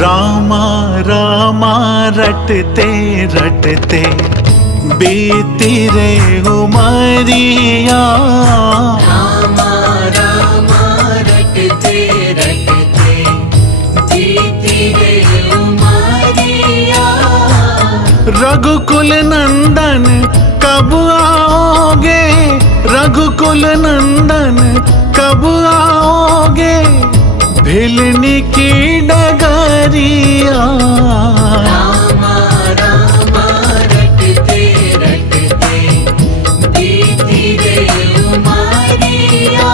रामा रामा रटते रटते बीती रे उमरिया। रामा रामा रटते रटते बीती रे उमरिया। रघुकुल नंदन कब आओगे, रघुकुल नंदन कब आओगे, भिलनी की डगरिया। रामा रामा रटते रटते बीती रे उमरिया।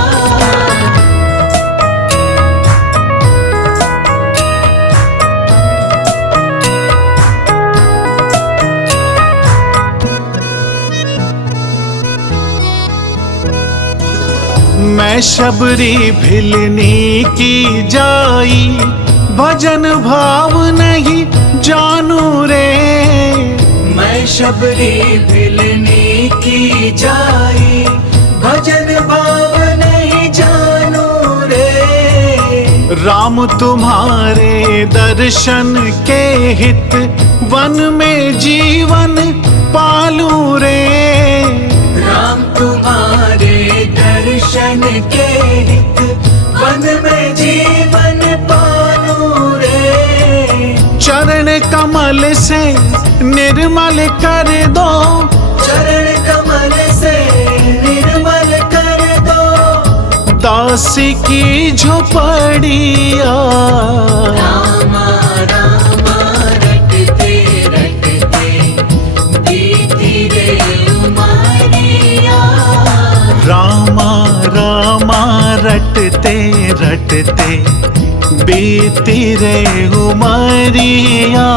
मैं शबरी भिलनी की जाई, भजन भाव नहीं जानू रे। मैं शबरी भिलनी की जाई, भजन भाव नहीं जानू रे। राम तुम्हारे दर्शन के हित, वन में जीवन पालू रे। राम तुम्हारे दर्शन के हित, वन में जीवन पालू रे। चरण कमल से निर्मल कर दो, चरण कमल से निर्मल कर दो, दासी की झोपड़िया। रामा रामा रटते रटते बीती रे उमरिया। रामा रामा रटते रटते बीती रे उमरिया।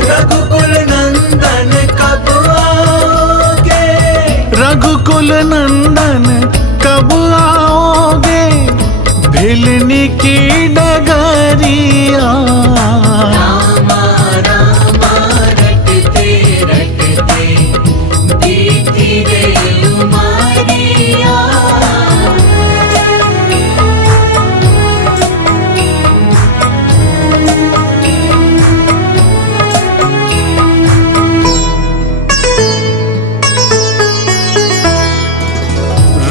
रघुकुल नंदन कब आओगे, रघुकुल नंदन कब आओगे, भिलनी की डगरिया। रामा रामा रटते रटते बीती रे उमरिया।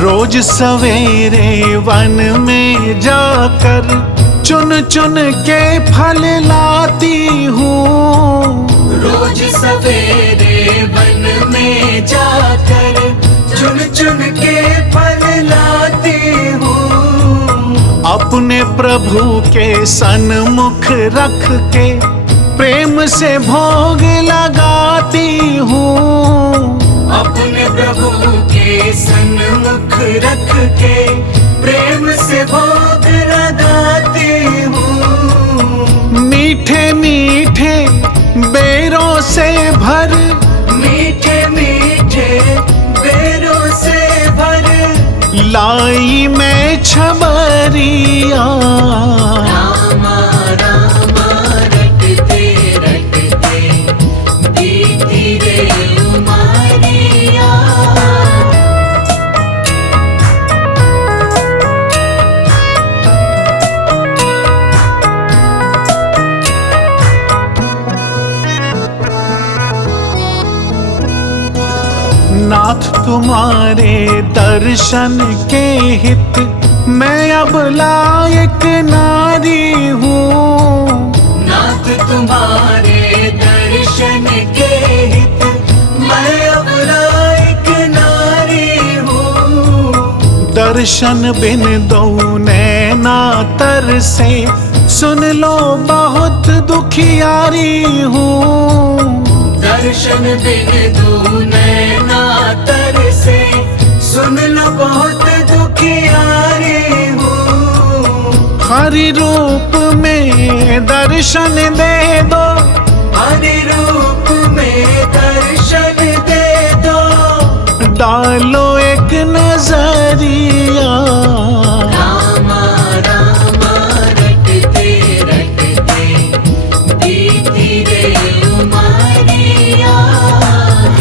रोज सवेरे वन में जाकर चुन चुन के फल लाती हूँ। रोज सवेरे वन में जाकर चुन चुन के फल लाती हूँ। अपने प्रभु के सन्मुख रख के प्रेम से भोग लगाती हूँ। अपने प्रभु के सन्मुख रख के प्रेम से भोग लगाती हूँ। मीठे मीठे बेरों से भर, मीठे मीठे बेरों से भर, लाई मैं छबरिया। रामा रामा रटते रटते बीती रे उमरिया। नाथ तुम्हारे दर्शन के हित, मैं अब लायक नारी हूँ। नाथ तुम्हारे दर्शन के हित, मैं अब लायक नारी हूँ। दर्शन बिन दो नैना तर से, सुन लो बहुत दुखियारी हूँ। दर्शन बिन दो नैना तर से, सुन लो बहुत दुखियारी हूँ। हरि रूप में दर्शन दे दो, हरि रूप में दर्शन दे दो, डालो एक नजरिया। रामा रामा रटते रटते बीती रे उमरिया।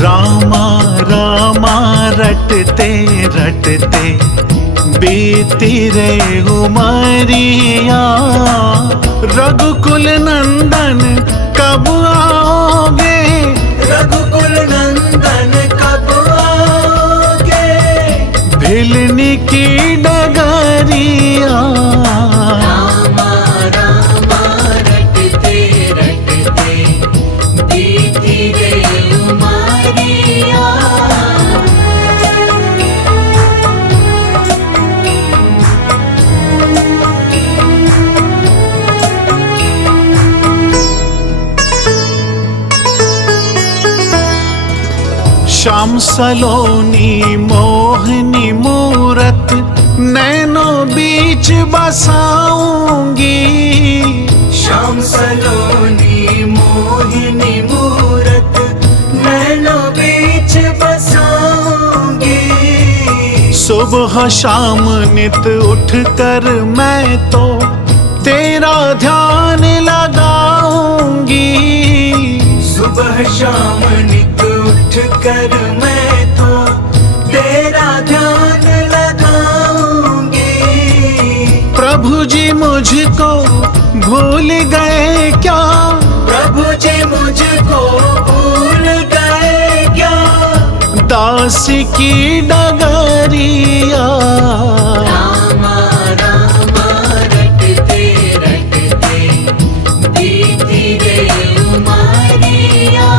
रामा रामा रटते रटते बीती रे उमरिया, रघुकुल नंदन कब आओगे? रघुकुल नंदन कब आओगे? भिलनी की डगरिया, रामा रामा रटते रटते बीती रे उमरिया। श्याम सलोनी मोहनी मूरत, नैनों बीच बसाऊंगी। श्याम सलोनी मोहिनी मूरत, नैनों बीच बसाऊंगी। सुबह शाम नित उठ कर मैं तो तेरा ध्यान लगाऊंगी। सुबह शाम नित उठ कर मैं तो तेरा ध्यान लगाऊंगी। प्रभु जी मुझको भूल गए क्या? प्रभु जी मुझको भूल गए क्या? दास की डगरिया, रामा रामा रटते रटते बीती रे उमरिया।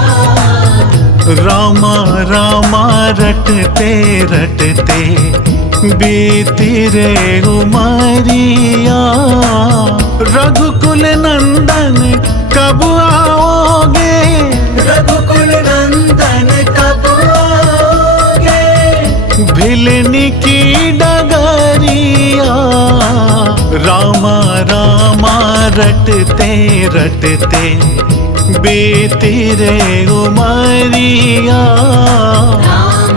रामा रामा रटते रटते बीती रे उमरिया। रघुकुल नंदन कब आओगे? रघुकुल नंदन कब आओगे? भिलनी की डगरिया, रामा रामा रटते रटते बीती रे उमरिया। रामा